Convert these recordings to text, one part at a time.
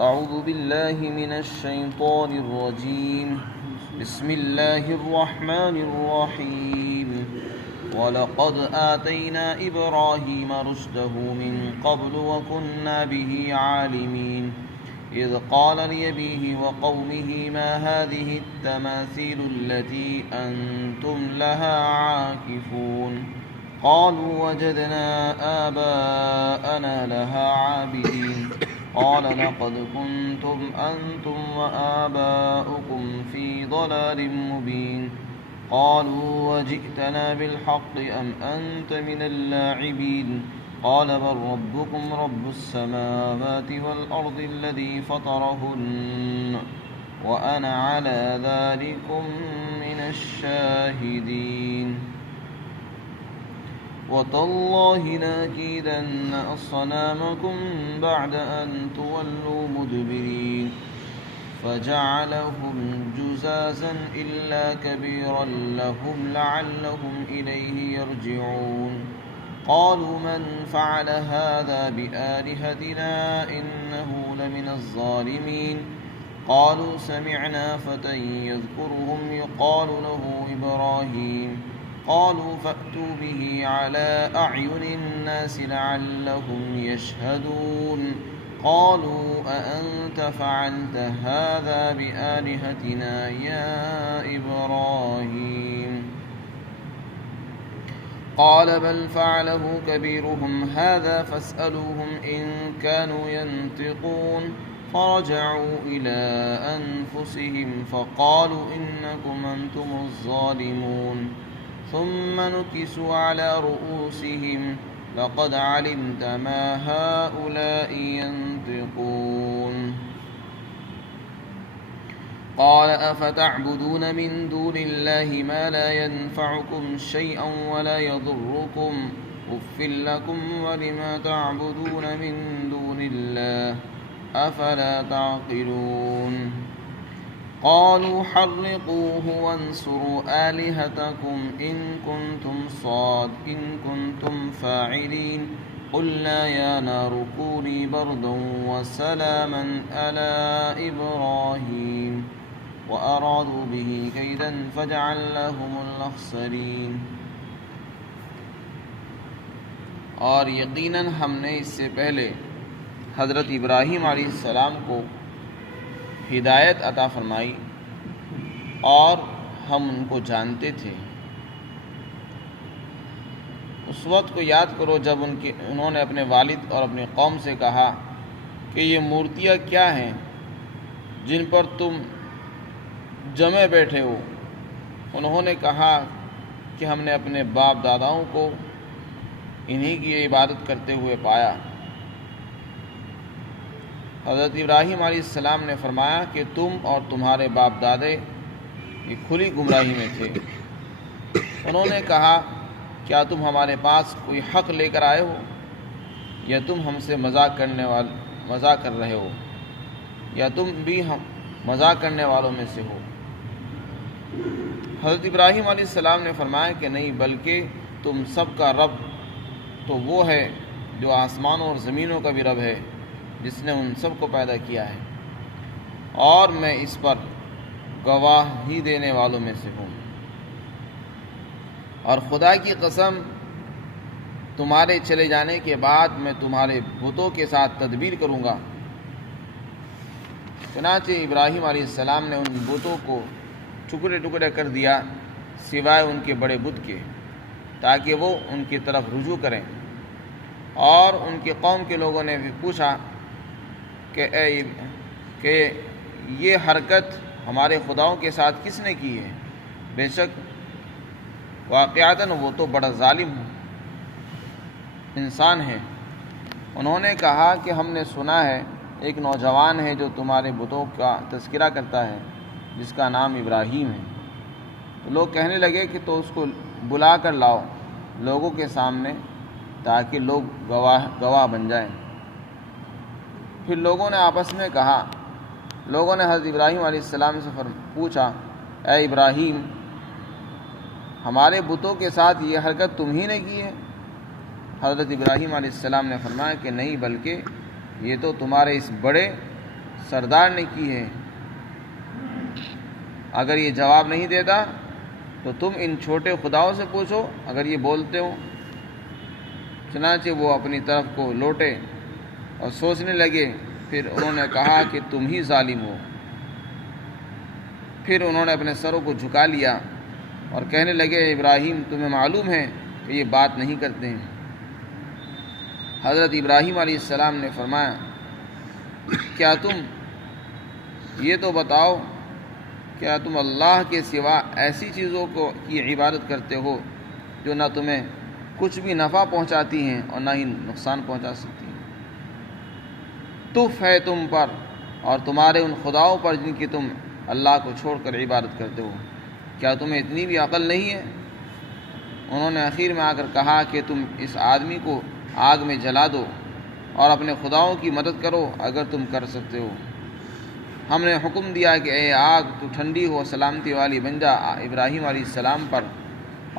أعوذ بالله من الشيطان الرجيم. بسم الله الرحمن الرحيم. ولقد آتينا إبراهيم رشده من قبل وكنا به عالمين. إذ قال لأبيه وقومه ما هذه التماثيل التي أنتم لها عاكفون. قالوا وجدنا آباءنا لها عابدين. قال لقد كنتم أنتم وآباؤكم في ضلال مبين. قالوا وجئتنا بالحق أم أنت من اللاعبين. قال بل ربكم رب السماوات والأرض الذي فطرهن وأنا على ذلكم من الشاهدين. وتالله لأكيدن أصنامكم بعد أن تولوا مدبرين. فجعلهم جزازا إلا كبيرا لهم لعلهم إليه يرجعون. قالوا من فعل هذا بآلهتنا إنه لمن الظالمين. قالوا سمعنا فتى يذكرهم يقال له إبراهيم. قالوا فأتوا به على أعين الناس لعلهم يشهدون. قالوا أأنت فعلت هذا بآلهتنا يا إبراهيم. قال بل فعله كبيرهم هذا فاسألوهم إن كانوا ينطقون. فرجعوا إلى أنفسهم فقالوا إنكم أنتم الظالمون. ثم نكسوا على رؤوسهم لقد علمت ما هؤلاء ينطقون. قال أفتعبدون من دون الله ما لا ينفعكم شيئا ولا يضركم أف لكم ولما تعبدون من دون الله أفلا تعقلون. قالوا حرقوه وانصروا آلهتكم إن كنتم فاعلين. قلنا يا نار كوني بردا وسلاما على إبراهيم وأرادوا به كيدا فجعلناهم الأخسرين. اور یقیناً ہم نے اس سے پہلے حضرت ابراہیم علیہ السلام کو ہدایت عطا فرمائی اور ہم ان کو جانتے تھے۔ اس وقت کو یاد کرو جب انہوں نے اپنے والد اور اپنی قوم سے کہا کہ یہ مورتیاں کیا ہیں جن پر تم جمے بیٹھے ہو۔ انہوں نے کہا کہ ہم نے اپنے باپ داداؤں کو انہی کی عبادت کرتے ہوئے پایا۔ حضرت ابراہیم علیہ السلام نے فرمایا کہ تم اور تمہارے باپ دادے یہ کھلی گمراہی میں تھے۔ انہوں نے کہا کیا تم ہمارے پاس کوئی حق لے کر آئے ہو یا تم ہم سے مذاق کر رہے ہو یا تم بھی ہم مذاق کرنے والوں میں سے ہو۔ حضرت ابراہیم علیہ السلام نے فرمایا کہ نہیں، بلکہ تم سب کا رب تو وہ ہے جو آسمانوں اور زمینوں کا بھی رب ہے، جس نے ان سب کو پیدا کیا ہے، اور میں اس پر گواہی دینے والوں میں سے ہوں۔ اور خدا کی قسم تمہارے چلے جانے کے بعد میں تمہارے بتوں کے ساتھ تدبیر کروں گا۔ چنانچہ ابراہیم علیہ السلام نے ان بتوں کو ٹکڑے ٹکڑے کر دیا سوائے ان کے بڑے بت کے، تاکہ وہ ان کی طرف رجوع کریں۔ اور ان کی قوم کے لوگوں نے بھی پوچھا کہ یہ حرکت ہمارے خداؤں کے ساتھ کس نے کی ہے؟ بے شک واقعتاً وہ تو بڑا ظالم انسان ہے۔ انہوں نے کہا کہ ہم نے سنا ہے ایک نوجوان ہے جو تمہارے بتوں کا تذکرہ کرتا ہے، جس کا نام ابراہیم ہے۔ تو لوگ کہنے لگے کہ تو اس کو بلا کر لاؤ لوگوں کے سامنے تاکہ لوگ گواہ بن جائیں۔ پھر لوگوں نے آپس میں کہا، لوگوں نے حضرت ابراہیم علیہ السلام سے پوچھا، اے ابراہیم، ہمارے بتوں کے ساتھ یہ حرکت تم ہی نے کی ہے؟ حضرت ابراہیم علیہ السلام نے فرمایا کہ نہیں، بلکہ یہ تو تمہارے اس بڑے سردار نے کی ہے، اگر یہ جواب نہیں دیتا تو تم ان چھوٹے خداؤں سے پوچھو اگر یہ بولتے ہو۔ چنانچہ وہ اپنی طرف کو لوٹے اور سوچنے لگے، پھر انہوں نے کہا کہ تم ہی ظالم ہو۔ پھر انہوں نے اپنے سروں کو جھکا لیا اور کہنے لگے، ابراہیم تمہیں معلوم ہے کہ یہ بات نہیں کرتے ہیں۔ حضرت ابراہیم علیہ السلام نے فرمایا، کیا تم یہ تو بتاؤ، کیا تم اللہ کے سوا ایسی چیزوں کی عبادت کرتے ہو جو نہ تمہیں کچھ بھی نفع پہنچاتی ہیں اور نہ ہی نقصان پہنچا سکتی ہیں؟ تف ہے تم پر اور تمہارے ان خداؤں پر جن کی تم اللہ کو چھوڑ کر عبادت کرتے ہو، کیا تمہیں اتنی بھی عقل نہیں ہے؟ انہوں نے آخر میں آ کر کہا کہ تم اس آدمی کو آگ میں جلا دو اور اپنے خداؤں کی مدد کرو اگر تم کر سکتے ہو۔ ہم نے حکم دیا کہ اے آگ تو ٹھنڈی ہو، سلامتی والی بن جا ابراہیم علیہ السلام پر،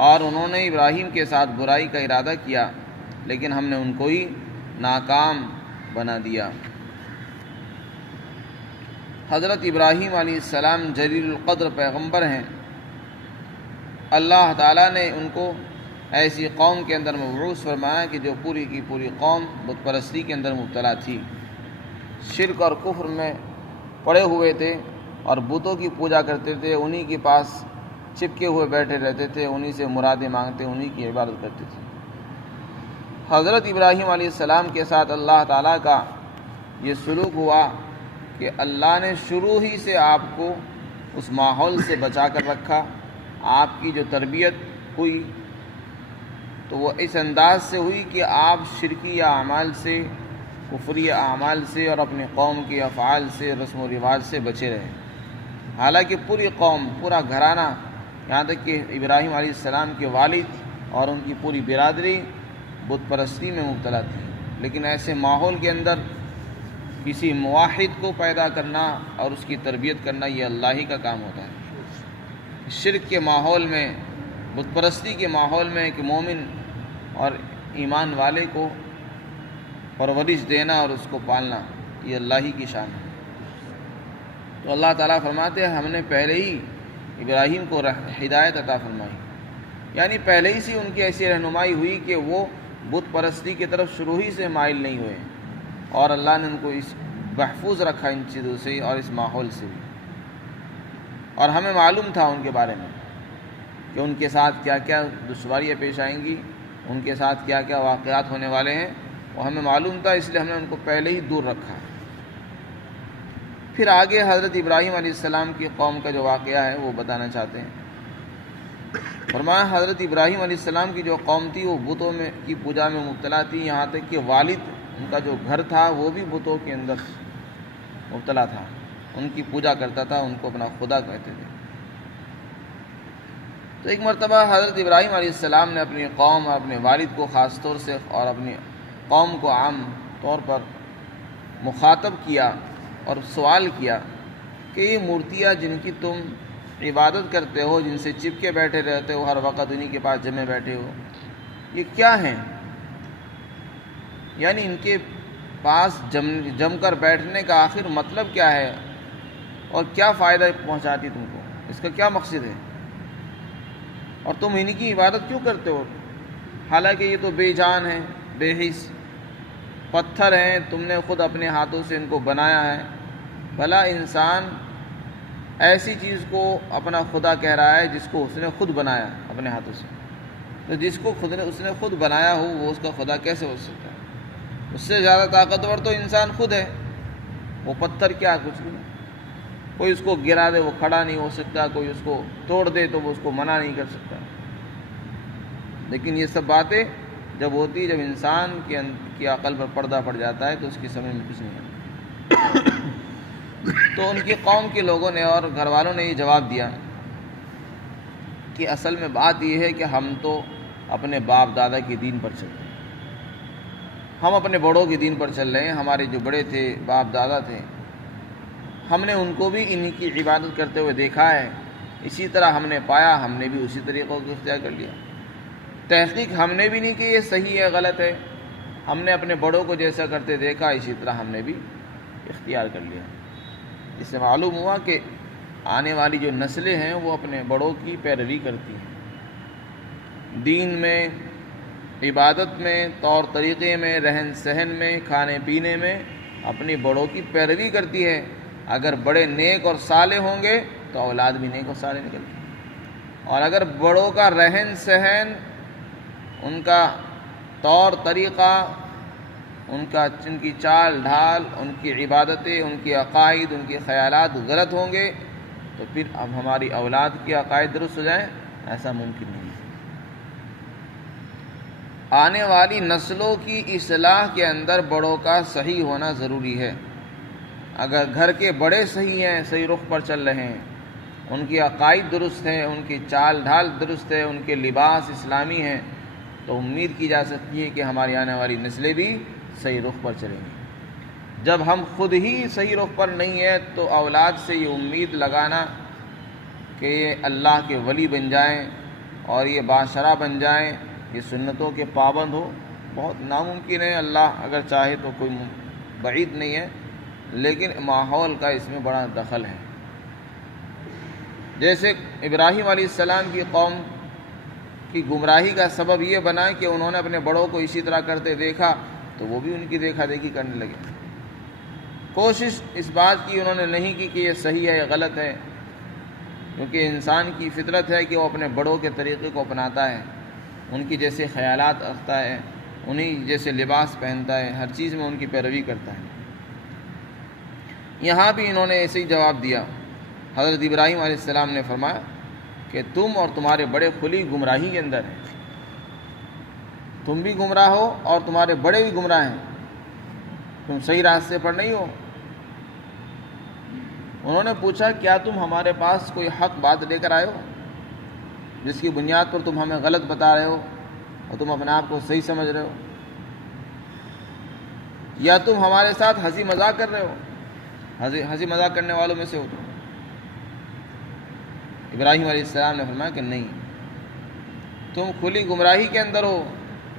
اور انہوں نے ابراہیم کے ساتھ برائی کا ارادہ کیا لیکن ہم نے ان کو ہی ناکام بنا دیا۔ حضرت ابراہیم علیہ السلام جلیل القدر پیغمبر ہیں۔ اللہ تعالیٰ نے ان کو ایسی قوم کے اندر مبعوث فرمایا کہ جو پوری کی پوری قوم بت پرستی کے اندر مبتلا تھی، شرک اور کفر میں پڑے ہوئے تھے اور بتوں کی پوجا کرتے تھے، انہی کے پاس چپکے ہوئے بیٹھے رہتے تھے، انہی سے مرادیں مانگتے، انہی کی عبادت کرتے تھے۔ حضرت ابراہیم علیہ السلام کے ساتھ اللہ تعالیٰ کا یہ سلوک ہوا کہ اللہ نے شروع ہی سے آپ کو اس ماحول سے بچا کر رکھا۔ آپ کی جو تربیت ہوئی تو وہ اس انداز سے ہوئی کہ آپ شرکی اعمال سے، کفری اعمال سے اور اپنی قوم کے افعال سے، رسم و رواج سے بچے رہے۔ حالانکہ پوری قوم، پورا گھرانہ، یہاں تک کہ ابراہیم علیہ السلام کے والد اور ان کی پوری برادری بت پرستی میں مبتلا تھی، لیکن ایسے ماحول کے اندر کسی موحد کو پیدا کرنا اور اس کی تربیت کرنا یہ اللہ ہی کا کام ہوتا ہے۔ شرک کے ماحول میں، بت پرستی کے ماحول میں ایک مومن اور ایمان والے کو پرورش دینا اور اس کو پالنا یہ اللہ ہی کی شان ہے۔ تو اللہ تعالیٰ فرماتے ہیں ہم نے پہلے ہی ابراہیم کو ہدایت عطا فرمائی، یعنی پہلے ہی سے ان کی ایسی رہنمائی ہوئی کہ وہ بت پرستی کی طرف شروع ہی سے مائل نہیں ہوئے، اور اللہ نے ان کو اس محفوظ رکھا ان چیزوں سے اور اس ماحول سے بھی۔ اور ہمیں معلوم تھا ان کے بارے میں کہ ان کے ساتھ کیا کیا دشواریاں پیش آئیں گی، ان کے ساتھ کیا کیا واقعات ہونے والے ہیں، وہ ہمیں معلوم تھا، اس لیے ہم نے ان کو پہلے ہی دور رکھا۔ پھر آگے حضرت ابراہیم علیہ السلام کی قوم کا جو واقعہ ہے وہ بتانا چاہتے ہیں۔ فرمایا حضرت ابراہیم علیہ السلام کی جو قوم تھی وہ بتوں کی پوجا میں مبتلا تھی، یہاں تک کہ والد ان کا جو گھر تھا وہ بھی بتوں کے اندر مبتلا تھا، ان کی پوجا کرتا تھا، ان کو اپنا خدا کہتے تھے۔ تو ایک مرتبہ حضرت ابراہیم علیہ السلام نے اپنی قوم اور اپنے والد کو خاص طور سے اور اپنی قوم کو عام طور پر مخاطب کیا اور سوال کیا کہ یہ مورتیاں جن کی تم عبادت کرتے ہو، جن سے چپکے بیٹھے رہتے ہو، ہر وقت انہی کے پاس جمے بیٹھے ہو، یہ کیا ہیں؟ یعنی ان کے پاس جم کر بیٹھنے کا آخر مطلب کیا ہے اور کیا فائدہ پہنچاتی تم کو، اس کا کیا مقصد ہے، اور تم انہی کی عبادت کیوں کرتے ہو؟ حالانکہ یہ تو بے جان ہیں، بے حس پتھر ہیں، تم نے خود اپنے ہاتھوں سے ان کو بنایا ہے۔ بھلا انسان ایسی چیز کو اپنا خدا کہہ رہا ہے جس کو اس نے خود بنایا اپنے ہاتھوں سے، تو جس کو اس نے خود بنایا ہو وہ اس کا خدا کیسے ہو سکتا ہے؟ اس سے زیادہ طاقتور تو انسان خود ہے، وہ پتھر کیا کچھ بھی نہیں، کوئی اس کو گرا دے وہ کھڑا نہیں ہو سکتا، کوئی اس کو توڑ دے تو وہ اس کو منع نہیں کر سکتا۔ لیکن یہ سب باتیں جب ہوتی ہے، جب انسان کی عقل پر پردہ پڑ جاتا ہے تو اس کی سمجھ میں کچھ نہیں آتا۔ تو ان کی قوم کے لوگوں نے اور گھر والوں نے یہ جواب دیا کہ اصل میں بات یہ ہے کہ ہم تو اپنے باپ دادا کے دین پر چلتے ہیں، ہم اپنے بڑوں کے دین پر چل رہے ہیں، ہمارے جو بڑے تھے، باپ دادا تھے، ہم نے ان کو بھی انہی کی عبادت کرتے ہوئے دیکھا ہے، اسی طرح ہم نے پایا، ہم نے بھی اسی طریقوں کو اختیار کر لیا۔ تحقیق ہم نے بھی نہیں کہ یہ صحیح ہے غلط ہے، ہم نے اپنے بڑوں کو جیسا کرتے دیکھا اسی طرح ہم نے بھی اختیار کر لیا۔ اس سے معلوم ہوا کہ آنے والی جو نسلیں ہیں وہ اپنے بڑوں کی پیروی کرتی ہیں، دین میں، عبادت میں، طور طریقے میں، رہن سہن میں، کھانے پینے میں اپنی بڑوں کی پیروی کرتی ہے۔ اگر بڑے نیک اور صالح ہوں گے تو اولاد بھی نیک اور صالح نکلتی ہے، اور اگر بڑوں کا رہن سہن، ان کا طور طریقہ، ان کی چال ڈھال، ان کی عبادتیں، ان کی عقائد، ان کے خیالات غلط ہوں گے تو پھر اب ہماری اولاد کی عقائد درست ہو جائیں، ایسا ممکن نہیں ہے۔ آنے والی نسلوں کی اصلاح کے اندر بڑوں کا صحیح ہونا ضروری ہے۔ اگر گھر کے بڑے صحیح ہیں، صحیح رخ پر چل رہے ہیں، ان کی عقائد درست ہیں، ان کی چال ڈھال درست ہے، ان کے لباس اسلامی ہیں، تو امید کی جا سکتی ہے کہ ہماری آنے والی نسلیں بھی صحیح رخ پر چلیں گی۔ جب ہم خود ہی صحیح رخ پر نہیں ہیں تو اولاد سے یہ امید لگانا کہ یہ اللہ کے ولی بن جائیں اور یہ باشرہ بن جائیں، یہ سنتوں کے پابند ہو، بہت ناممکن ہے۔ اللہ اگر چاہے تو کوئی بعید نہیں ہے، لیکن ماحول کا اس میں بڑا دخل ہے۔ جیسے ابراہیم علیہ السلام کی قوم کی گمراہی کا سبب یہ بنا کہ انہوں نے اپنے بڑوں کو اسی طرح کرتے دیکھا تو وہ بھی ان کی دیکھا دیکھی کرنے لگے۔ کوشش اس بات کی انہوں نے نہیں کی کہ یہ صحیح ہے یا غلط ہے، کیونکہ انسان کی فطرت ہے کہ وہ اپنے بڑوں کے طریقے کو اپناتا ہے، ان کی جیسے خیالات رکھتا ہے، انہی جیسے لباس پہنتا ہے، ہر چیز میں ان کی پیروی کرتا ہے۔ یہاں بھی انہوں نے ایسے ہی جواب دیا۔ حضرت ابراہیم علیہ السلام نے فرمایا کہ تم اور تمہارے بڑے کھلی گمراہی کے اندر ہیں، تم بھی گمراہ ہو اور تمہارے بڑے بھی گمراہ ہیں، تم صحیح راستے پر نہیں ہو۔ انہوں نے پوچھا کیا تم ہمارے پاس کوئی حق بات لے کر آئے ہو جس کی بنیاد پر تم ہمیں غلط بتا رہے ہو اور تم اپنے آپ کو صحیح سمجھ رہے ہو، یا تم ہمارے ساتھ ہنسی مذاق کر رہے ہو، ہنسی مذاق کرنے والوں میں سے ہو تم؟ ابراہیم علیہ السلام نے فرمایا کہ نہیں، تم کھلی گمراہی کے اندر ہو،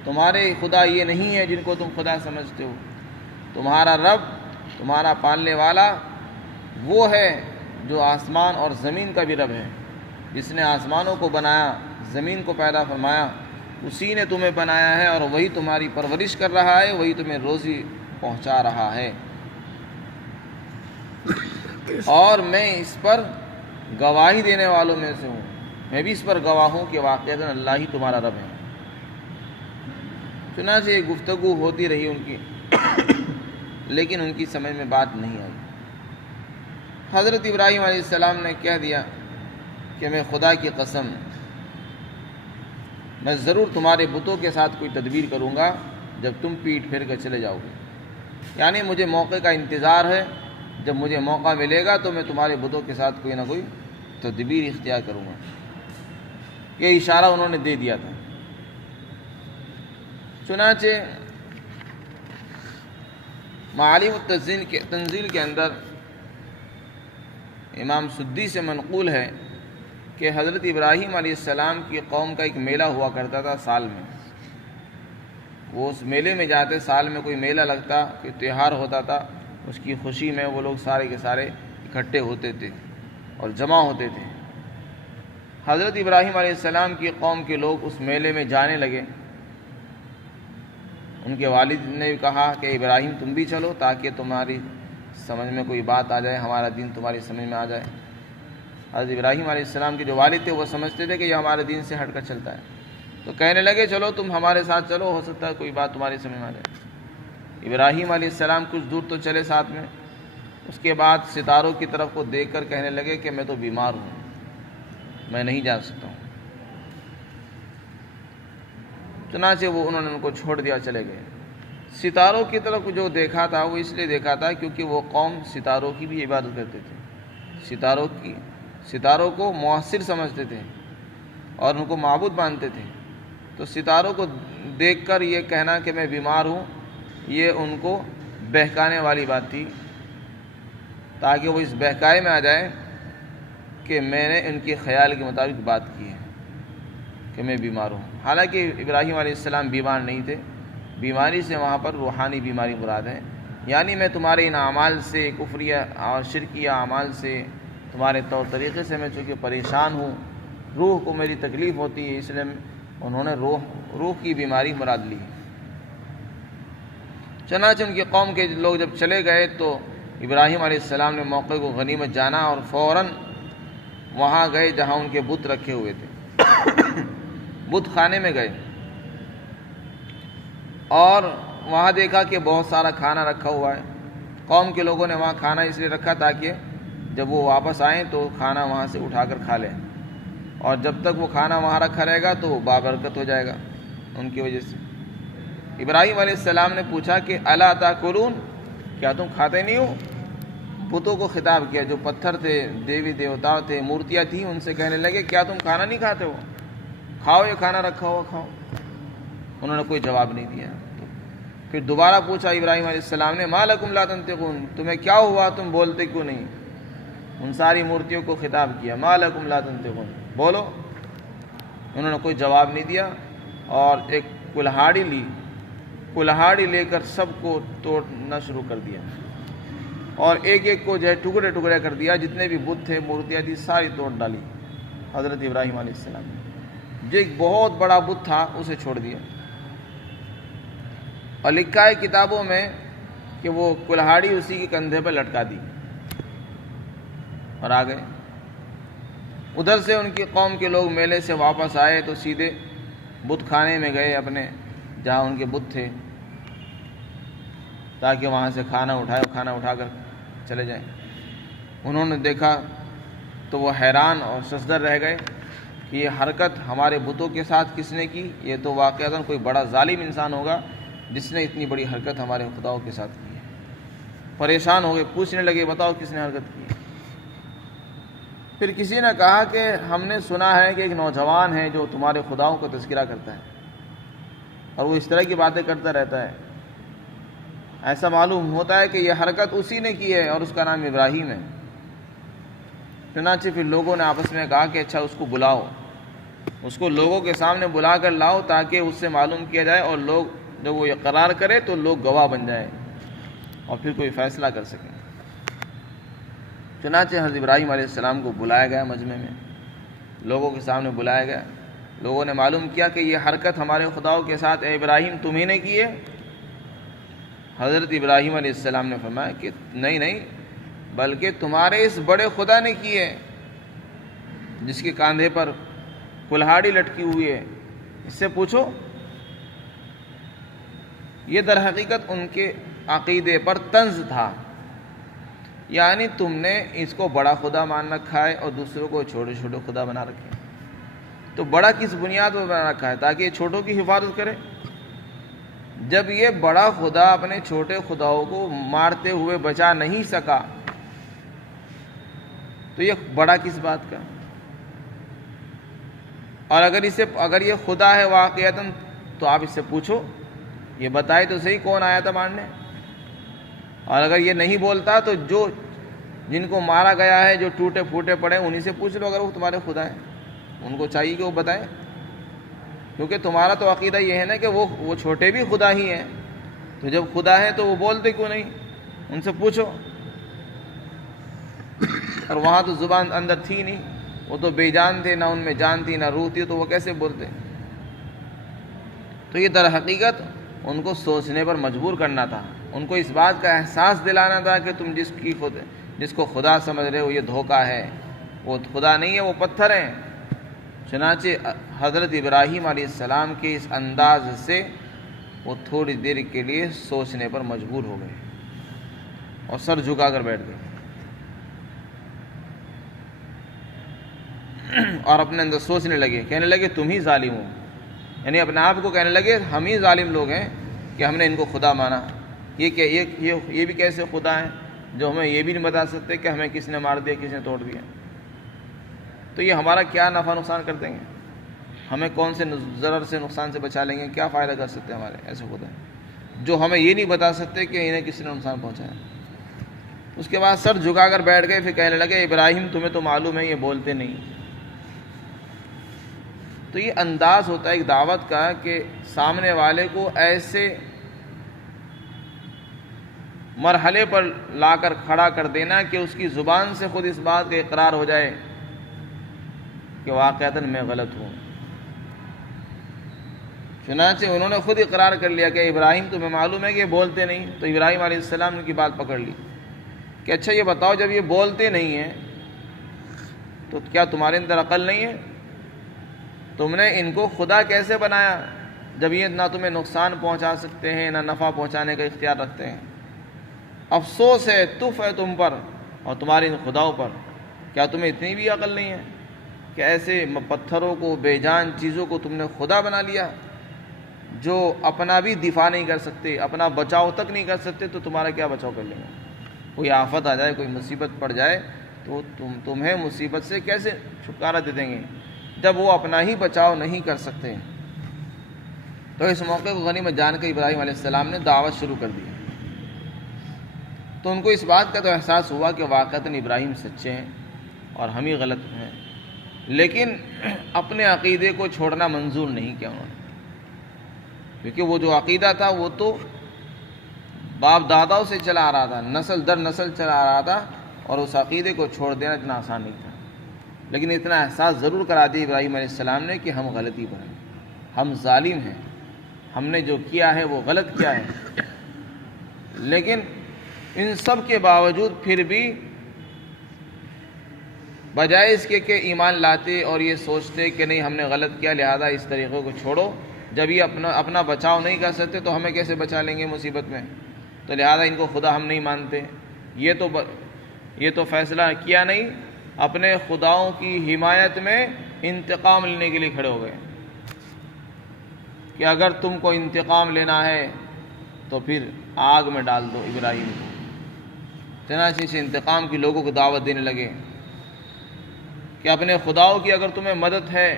تمہارے خدا یہ نہیں ہے جن کو تم خدا سمجھتے ہو، تمہارا رب، تمہارا پالنے والا وہ ہے جو آسمان اور زمین کا بھی رب ہے، جس نے آسمانوں کو بنایا، زمین کو پیدا فرمایا، اسی نے تمہیں بنایا ہے اور وہی تمہاری پرورش کر رہا ہے، وہی تمہیں روزی پہنچا رہا ہے، اور میں اس پر گواہی دینے والوں میں سے ہوں، میں بھی اس پر گواہ ہوں کہ واقعتاً اللہ ہی تمہارا رب ہے۔ چنانچہ یہ گفتگو ہوتی رہی ان کی، لیکن ان کی سمجھ میں بات نہیں آئی۔ حضرت ابراہیم علیہ السلام نے کہہ دیا کہ میں خدا کی قسم، میں ضرور تمہارے بتوں کے ساتھ کوئی تدبیر کروں گا جب تم پیٹ پھیر کر چلے جاؤ گے، یعنی مجھے موقع کا انتظار ہے، جب مجھے موقع ملے گا تو میں تمہارے بتوں کے ساتھ کوئی نہ کوئی تدبیر اختیار کروں گا۔ یہ اشارہ انہوں نے دے دیا تھا۔ چنانچہ معالم التنزیل کے اندر امام سدی سے منقول ہے کہ حضرت ابراہیم علیہ السلام کی قوم کا ایک میلہ ہوا کرتا تھا سال میں، وہ اس میلے میں جاتے، سال میں کوئی میلہ لگتا، کوئی تہوار ہوتا تھا، اس کی خوشی میں وہ لوگ سارے کے سارے اکٹھے ہوتے تھے اور جمع ہوتے تھے۔ حضرت ابراہیم علیہ السلام کی قوم کے لوگ اس میلے میں جانے لگے۔ ان کے والد نے بھی کہا کہ ابراہیم تم بھی چلو تاکہ تمہاری سمجھ میں کوئی بات آ جائے، ہمارا دین تمہاری سمجھ میں آ جائے۔ حضرت ابراہیم علیہ السلام کے جو والد تھے وہ سمجھتے تھے کہ یہ ہمارے دین سے ہٹ کر چلتا ہے، تو کہنے لگے چلو تم ہمارے ساتھ چلو، ہو سکتا ہے کوئی بات تمہاری سمجھ میں آ جائے۔ ابراہیم علیہ السلام کچھ دور تو چلے ساتھ میں، اس کے بعد ستاروں کی طرف کو دیکھ کر کہنے لگے کہ میں تو بیمار ہوں، میں نہیں جا سکتا ہوں۔ چنانچہ انہوں نے ان کو چھوڑ دیا، چلے گئے۔ ستاروں کی طرف جو دیکھا تھا وہ اس لیے دیکھا تھا کیونکہ وہ قوم ستاروں کی بھی عبادت کرتے تھے، ستاروں کو مؤثر سمجھتے تھے اور ان کو معبود مانتے تھے، تو ستاروں کو دیکھ کر یہ کہنا کہ میں بیمار ہوں، یہ ان کو بہکانے والی بات تھی، تاکہ وہ اس بہکائے میں آ جائے کہ میں نے ان کے خیال کے مطابق بات کی ہے کہ میں بیمار ہوں۔ حالانکہ ابراہیم علیہ السلام بیمار نہیں تھے، بیماری سے وہاں پر روحانی بیماری مراد ہے، یعنی میں تمہارے ان اعمال سے، کفریہ اور شرکیہ اعمال سے، تمہارے طور طریقے سے میں چونکہ پریشان ہوں، روح کو میری تکلیف ہوتی ہے، اس لیے انہوں نے روح کی بیماری مراد لی۔ چنانچہ ان کی قوم کے لوگ جب چلے گئے تو ابراہیم علیہ السلام نے موقع کو غنیمت جانا اور فوراً وہاں گئے جہاں ان کے بت رکھے ہوئے تھے۔ بت خانے میں گئے اور وہاں دیکھا کہ بہت سارا کھانا رکھا ہوا ہے۔ قوم کے لوگوں نے وہاں کھانا اس لیے رکھا تاکہ جب وہ واپس آئیں تو کھانا وہاں سے اٹھا کر کھا لیں، اور جب تک وہ کھانا وہاں رکھا رہے گا تو وہ بابرکت ہو جائے گا ان کی وجہ سے۔ ابراہیم علیہ السلام نے پوچھا کہ الا تاکلون، کیا تم کھاتے نہیں ہو؟ بتوں کو خطاب کیا، جو پتھر تھے، دیوی دیوتا تھے، مورتیاں تھیں، ان سے کہنے لگے کیا تم کھانا نہیں کھاتے ہو؟ کھاؤ، یہ کھانا رکھا ہوا کھاؤ۔ انہوں نے کوئی جواب نہیں دیا۔ پھر دوبارہ پوچھا ابراہیم علیہ السلام نے ما لکم لا تنطقون، تمہیں کیا ہوا، تم بولتے کیوں نہیں؟ ان ساری مورتیوں کو خطاب کیا، ما لکم لا تنطقون، بولو۔ انہوں نے کوئی جواب نہیں دیا، اور ایک کلہاڑی لی، کلہاڑی لے کر سب کو توڑنا شروع کر دیا، اور ایک ایک کو جو ہے ٹکڑے ٹکڑے کر دیا، جتنے بھی بت تھے، مورتیاں تھی، ساری توڑ ڈالی حضرت ابراہیم علیہ السلام نے۔ جو ایک بہت بڑا بت تھا اسے چھوڑ دیا، اور لکھا ہے کتابوں میں کہ وہ کلہاڑی اسی کے کندھے پر لٹکا دی اور آ گئے۔ ادھر سے ان کی قوم کے لوگ میلے سے واپس آئے تو سیدھے بت خانے میں گئے اپنے، جہاں ان کے بت تھے، تاکہ وہاں سے کھانا اٹھا کر چلے جائیں۔ انہوں نے دیکھا تو وہ حیران اور ششدر رہ گئے کہ یہ حرکت ہمارے بتوں کے ساتھ کس نے کی؟ یہ تو واقعتاً کوئی بڑا ظالم انسان ہوگا جس نے اتنی بڑی حرکت ہمارے خداؤں کے ساتھ کی ہے۔ پریشان ہو گئے، پوچھنے لگے بتاؤ کس نے حرکت کی؟ پھر کسی نے کہا کہ ہم نے سنا ہے کہ ایک نوجوان ہے جو تمہارے خداؤں کا تذکرہ کرتا ہے، اور وہ اس طرح کی باتیں کرتا رہتا ہے۔ ایسا معلوم ہوتا ہے کہ یہ حرکت اسی نے کی ہے اور اس کا نام ابراہیم ہے۔ چنانچہ پھر لوگوں نے آپس میں کہا کہ اچھا اس کو بلاؤ، اس کو لوگوں کے سامنے بلا کر لاؤ تاکہ اس سے معلوم کیا جائے، اور لوگ جب وہ اقرار کرے تو لوگ گواہ بن جائیں اور پھر کوئی فیصلہ کر سکیں۔ چنانچہ حضرت ابراہیم علیہ السلام کو بلایا گیا، مجمع میں لوگوں کے سامنے بلایا گیا۔ لوگوں نے معلوم کیا کہ یہ حرکت ہمارے خداؤں کے ساتھ اے ابراہیم تمہیں نے کی ہے؟ حضرت ابراہیم علیہ السلام نے فرمایا کہ نہیں، بلکہ تمہارے اس بڑے خدا نے کی ہے جس کے کاندھے پر کلہاڑی لٹکی ہوئی ہے، اس سے پوچھو۔ یہ در حقیقت ان کے عقیدے پر طنز تھا، یعنی تم نے اس کو بڑا خدا مان رکھا ہے اور دوسروں کو چھوٹے چھوٹے خدا بنا رکھے ہیں، تو بڑا کس بنیاد پر بنا رکھا ہے؟ تاکہ یہ چھوٹوں کی حفاظت کرے۔ جب یہ بڑا خدا اپنے چھوٹے خداؤں کو مارتے ہوئے بچا نہیں سکا تو یہ بڑا کس بات کا؟ اور اگر یہ خدا ہے واقعتاً تو آپ اس سے پوچھو، یہ بتائے تو صحیح کون آیا تھا مارنے، اور اگر یہ نہیں بولتا تو جن کو مارا گیا ہے، جو ٹوٹے پھوٹے پڑے، انہی سے پوچھ لو اگر وہ تمہارے خدا ہیں۔ ان کو چاہیے کہ وہ بتائیں، کیونکہ تمہارا تو عقیدہ یہ ہے نا کہ وہ چھوٹے بھی خدا ہی ہیں، تو جب خدا ہے تو وہ بولتے کیوں نہیں؟ ان سے پوچھو۔ اور وہاں تو زبان اندر تھی نہیں، وہ تو بے جان تھے، نہ ان میں جان تھی نہ روح تھی، تو وہ کیسے بولتے؟ تو یہ در حقیقت ان کو سوچنے پر مجبور کرنا تھا، ان کو اس بات کا احساس دلانا تھا کہ تم جس کو خدا سمجھ رہے ہو یہ دھوکہ ہے، وہ خدا نہیں ہے، وہ پتھر ہیں۔ چنانچہ حضرت ابراہیم علیہ السلام کے اس انداز سے وہ تھوڑی دیر کے لیے سوچنے پر مجبور ہو گئے اور سر جھکا کر بیٹھ گئے، اور اپنے اندر سوچنے لگے، کہنے لگے تم ہی ظالم ہو، یعنی اپنے آپ کو کہنے لگے ہم ہی ظالم لوگ ہیں کہ ہم نے ان کو خدا مانا۔ یہ بھی کیسے خدا ہیں جو ہمیں یہ بھی نہیں بتا سکتے کہ ہمیں کس نے مار دیا، کس نے توڑ دیا؟ تو یہ ہمارا کیا نفع نقصان کر دیں گے؟ ہمیں کون سے ضرر سے، نقصان سے بچا لیں گے؟ کیا فائدہ کر سکتے ہیں ہمارے ایسے خدا ہیں جو ہمیں یہ نہیں بتا سکتے کہ انہیں کس نے نقصان پہنچایا؟ اس کے بعد سر جھکا کر بیٹھ گئے، پھر کہنے لگے ابراہیم تمہیں تو معلوم ہے یہ بولتے نہیں۔ تو یہ انداز ہوتا ہے ایک دعوت کا کہ سامنے والے کو ایسے مرحلے پر لا کر کھڑا کر دینا کہ اس کی زبان سے خود اس بات کا اقرار ہو جائے کہ واقعتاً میں غلط ہوں۔ چنانچہ انہوں نے خود اقرار کر لیا کہ ابراہیم تمہیں معلوم ہے کہ یہ بولتے نہیں۔ تو ابراہیم علیہ السلام نے ان کی بات پکڑ لی کہ اچھا یہ بتاؤ، جب یہ بولتے نہیں ہیں تو کیا تمہارے اندر عقل نہیں ہے؟ تم نے ان کو خدا کیسے بنایا جب یہ نہ تمہیں نقصان پہنچا سکتے ہیں نہ نفع پہنچانے کا اختیار رکھتے ہیں؟ افسوس ہے، تف ہے تم پر اور تمہارے ان خداؤں پر، کیا تمہیں اتنی بھی عقل نہیں ہے کہ ایسے پتھروں کو، بے جان چیزوں کو تم نے خدا بنا لیا جو اپنا بھی دفاع نہیں کر سکتے، اپنا بچاؤ تک نہیں کر سکتے، تو تمہارا کیا بچاؤ کر لیں گے؟ کوئی آفت آ جائے، کوئی مصیبت پڑ جائے تو تمہیں مصیبت سے کیسے چھٹکارا دے دیں گے جب وہ اپنا ہی بچاؤ نہیں کر سکتے؟ تو اس موقع کو غنیمت جان کر ابراہیم علیہ السلام نے دعوت شروع کر دی۔ تو ان کو اس بات کا تو احساس ہوا کہ واقعتاً ابراہیم سچے ہیں اور ہم ہی غلط ہیں، لیکن اپنے عقیدے کو چھوڑنا منظور نہیں کیا انہوں نے، کیونکہ وہ جو عقیدہ تھا وہ تو باپ داداؤں سے چلا آ رہا تھا، نسل در نسل چلا آ رہا تھا، اور اس عقیدے کو چھوڑ دینا اتنا آسان نہیں تھا۔ لیکن اتنا احساس ضرور کرا دیا ابراہیم علیہ السلام نے کہ ہم غلطی پر ہیں، ہم ظالم ہیں، ہم نے جو کیا ہے وہ غلط کیا ہے۔ لیکن ان سب کے باوجود پھر بھی بجائے اس کے کہ ایمان لاتے اور یہ سوچتے کہ نہیں ہم نے غلط کیا لہذا اس طریقے کو چھوڑو، جب یہ اپنا بچاؤ نہیں کر سکتے تو ہمیں کیسے بچا لیں گے مصیبت میں، تو لہذا ان کو خدا ہم نہیں مانتے۔ یہ تو فیصلہ کیا نہیں، اپنے خداؤں کی حمایت میں انتقام لینے کے لیے کھڑے ہو گئے کہ اگر تم کو انتقام لینا ہے تو پھر آگ میں ڈال دو ابراہیم کو۔ چنانچہ اس انتقام کی لوگوں کو دعوت دینے لگے کہ اپنے خداؤں کی اگر تمہیں مدد ہے،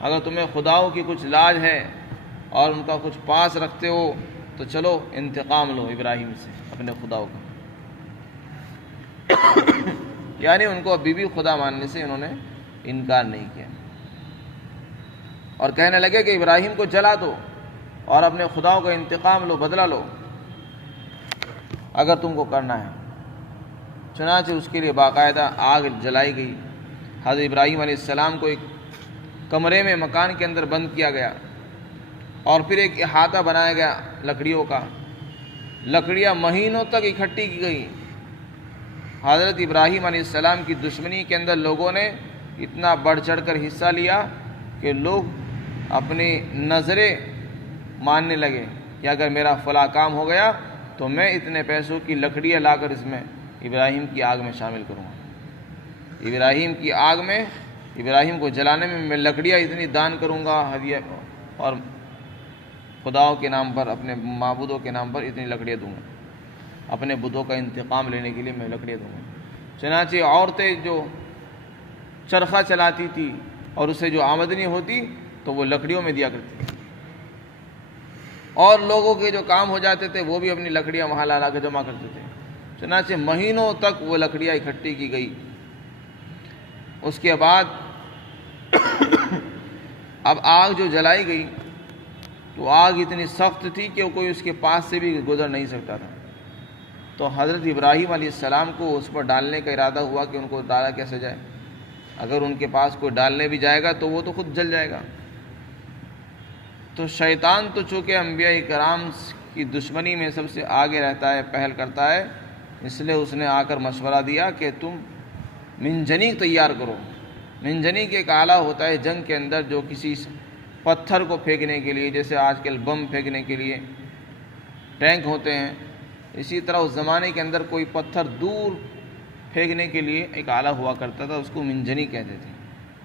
اگر تمہیں خداؤں کی کچھ لاج ہے اور ان کا کچھ پاس رکھتے ہو تو چلو انتقام لو ابراہیم سے، اپنے خداؤں کا۔ یعنی ان کو ابھی بھی خدا ماننے سے انہوں نے انکار نہیں کیا، اور کہنے لگے کہ ابراہیم کو جلا دو اور اپنے خداؤں کا انتقام لو، بدلہ لو اگر تم کو کرنا ہے۔ چنانچہ اس کے لیے باقاعدہ آگ جلائی گئی۔ حضرت ابراہیم علیہ السلام کو ایک کمرے میں مکان کے اندر بند کیا گیا، اور پھر ایک احاطہ بنایا گیا لکڑیوں کا، لکڑیاں مہینوں تک اکٹھی کی گئی۔ حضرت ابراہیم علیہ السلام کی دشمنی کے اندر لوگوں نے اتنا بڑھ چڑھ کر حصہ لیا کہ لوگ اپنی نظریں ماننے لگے کہ اگر میرا فلاں کام ہو گیا تو میں اتنے پیسوں کی لکڑیاں لا کر اس میں ابراہیم کی آگ میں شامل کروں گا، ابراہیم کی آگ میں، ابراہیم کو جلانے میں میں لکڑیاں اتنی دان کروں گا ہدیہ، اور خداؤں کے نام پر، اپنے معبودوں کے نام پر اتنی لکڑیاں دوں گا، اپنے بتوں کا انتقام لینے کے لیے میں لکڑیاں دوں گا۔ چنانچہ عورتیں جو چرخہ چلاتی تھی اور اسے جو آمدنی ہوتی تو وہ لکڑیوں میں دیا کرتی تھی، اور لوگوں کے جو کام ہو جاتے تھے وہ بھی اپنی لکڑیاں وہاں لا کے جمع کرتے تھے۔ چنانچہ مہینوں تک وہ لکڑیاں اکٹھی کی گئی۔ اس کے بعد اب آگ جو جلائی گئی تو آگ اتنی سخت تھی کہ کوئی اس کے پاس سے بھی گزر نہیں سکتا تھا۔ تو حضرت ابراہیم علیہ السلام کو اس پر ڈالنے کا ارادہ ہوا کہ ان کو ڈالا کیسے جائے، اگر ان کے پاس کوئی ڈالنے بھی جائے گا تو وہ تو خود جل جائے گا۔ تو شیطان تو چونکہ انبیاء کرام کی دشمنی میں سب سے آگے رہتا ہے، پہل کرتا ہے، اس لیے اس نے آ کر مشورہ دیا کہ تم منجنیق تیار کرو۔ منجنیق ایک آلہ ہوتا ہے جنگ کے اندر جو کسی پتھر کو پھینکنے کے لیے، جیسے آج کل بم پھینکنے کے لیے ٹینک ہوتے ہیں، اسی طرح اس زمانے کے اندر کوئی پتھر دور پھینکنے کے لیے ایک آلہ ہوا کرتا تھا، اس کو منجنیق کہتے تھے،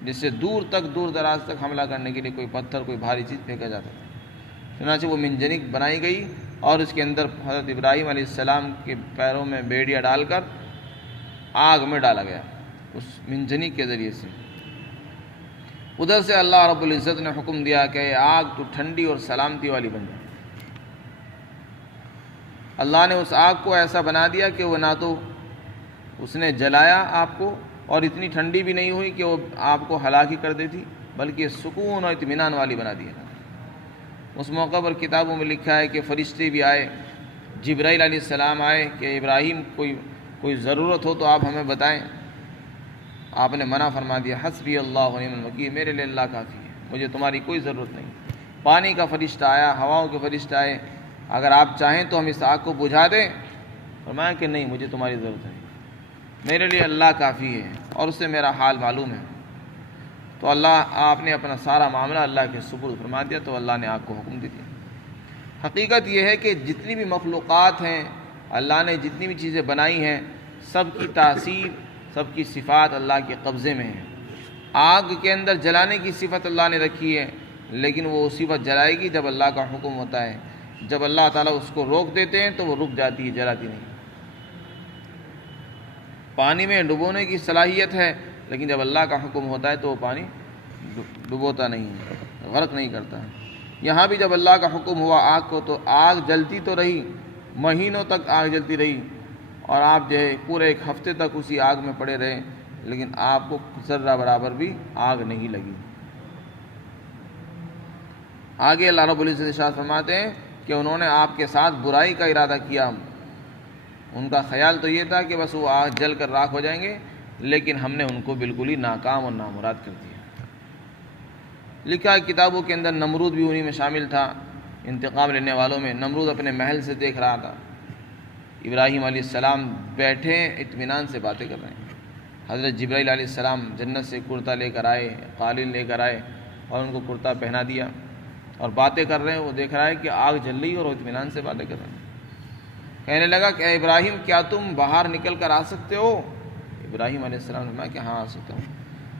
جس سے دور تک، دور دراز تک حملہ کرنے کے لیے کوئی پتھر، کوئی بھاری چیز پھینکا جاتا تھا۔ چنانچہ وہ منجنیق بنائی گئی اور اس کے اندر حضرت ابراہیم علیہ السلام کے پیروں میں بیڑیا ڈال کر آگ میں ڈالا گیا اس منجنیق کے ذریعے سے۔ ادھر سے اللہ رب العزت نے حکم دیا کہ آگ تو ٹھنڈی اور سلامتی والی بن جائے۔ اللہ نے اس آگ کو ایسا بنا دیا کہ وہ نہ تو اس نے جلایا آپ کو اور اتنی ٹھنڈی بھی نہیں ہوئی کہ وہ آپ کو ہلاک ہی کر دیتی، بلکہ سکون اور اطمینان والی بنا دیا۔ اس موقع پر کتابوں میں لکھا ہے کہ فرشتے بھی آئے جبرائیل علیہ السلام آئے کہ ابراہیم کوئی ضرورت ہو تو آپ ہمیں بتائیں. آپ نے منع فرما دیا. حسبی اللہ ونعم الوکیل، میرے لیے اللہ کافی ہے، مجھے تمہاری کوئی ضرورت نہیں. پانی کا فرشتہ آیا، ہواؤں کے فرشتہ آئے، اگر آپ چاہیں تو ہم اس آگ کو بجھا دیں. فرمایا کہ نہیں، مجھے تمہاری ضرورت ہے، میرے لیے اللہ کافی ہے اور اسے میرا حال معلوم ہے. تو آپ نے اپنا سارا معاملہ اللہ کے سپرد فرما دیا. تو اللہ نے آگ کو حکم دے دیا. حقیقت یہ ہے کہ جتنی بھی مخلوقات ہیں، اللہ نے جتنی بھی چیزیں بنائی ہیں، سب کی تاثیر، سب کی صفات اللہ کے قبضے میں ہے. آگ کے اندر جلانے کی صفت اللہ نے رکھی ہے، لیکن وہ اسی وقت جلائے گی جب اللہ کا حکم ہوتا ہے. جب اللہ تعالیٰ اس کو روک دیتے ہیں تو وہ رک جاتی ہے، جلاتی نہیں. پانی میں ڈبونے کی صلاحیت ہے، لیکن جب اللہ کا حکم ہوتا ہے تو وہ پانی ڈبوتا نہیں ہے، غرق نہیں کرتا ہے. یہاں بھی جب اللہ کا حکم ہوا آگ کو، تو آگ جلتی تو رہی، مہینوں تک آگ جلتی رہی، اور آپ جو ہے پورے ایک ہفتے تک اسی آگ میں پڑے رہے، لیکن آپ کو ذرہ برابر بھی آگ نہیں لگی. آگے اللہ رب العزت ارشاد فرماتے ہیں کہ انہوں نے آپ کے ساتھ برائی کا ارادہ کیا. ان کا خیال تو یہ تھا کہ بس وہ آگ جل کر راکھ ہو جائیں گے، لیکن ہم نے ان کو بالکل ہی ناکام اور نامراد کر دیا. لکھا ہے کتابوں کے اندر نمرود بھی انہی میں شامل تھا، انتقام لینے والوں میں. نمرود اپنے محل سے دیکھ رہا تھا ابراہیم علیہ السلام بیٹھے اطمینان سے باتیں کر رہے ہیں. حضرت جبرائیل علیہ السلام جنت سے کرتا لے کر آئے، قالین لے کر آئے اور ان کو کرتا پہنا دیا اور باتیں کر رہے ہیں. وہ دیکھ رہا ہے کہ آگ جل رہی اور وہ اطمینان سے باتیں کر رہے ہیں. کہنے لگا کہ اے ابراہیم، کیا تم باہر نکل کر آ سکتے ہو؟ ابراہیم علیہ السلام نے فرمایا کہ ہاں آ سکتا ہوں.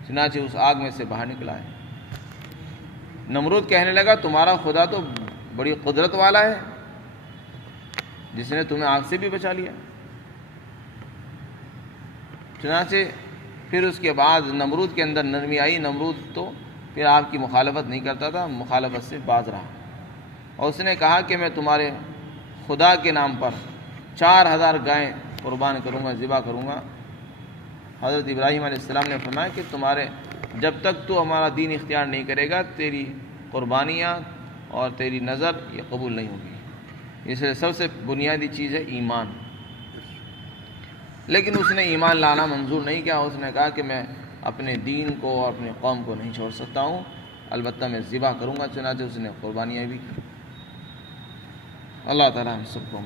چنانچہ اس آگ میں سے باہر نکلا ہے. نمرود کہنے لگا تمہارا خدا تو بڑی قدرت والا ہے، جس نے تمہیں آگ سے بھی بچا لیا. چنانچہ پھر اس کے بعد نمرود کے اندر نرمی آئی. نمرود تو پھر آپ کی مخالفت نہیں کرتا تھا، مخالفت سے باز رہا، اور اس نے کہا کہ میں تمہارے خدا کے نام پر 4000 گائیں قربان کروں گا، ذبح کروں گا. حضرت ابراہیم علیہ السلام نے فرمایا کہ جب تک تو ہمارا دین اختیار نہیں کرے گا، تیری قربانیاں اور تیری نظر یہ قبول نہیں ہوگی. اس لیے سب سے بنیادی چیز ہے ایمان. لیکن اس نے ایمان لانا منظور نہیں کیا. اس نے کہا کہ میں اپنے دین کو اور اپنے قوم کو نہیں چھوڑ سکتا ہوں، البتہ میں ذبح کروں گا. چنانچہ اس نے قربانیاں بھی کی. اللہ تعالیٰ ہم سب کو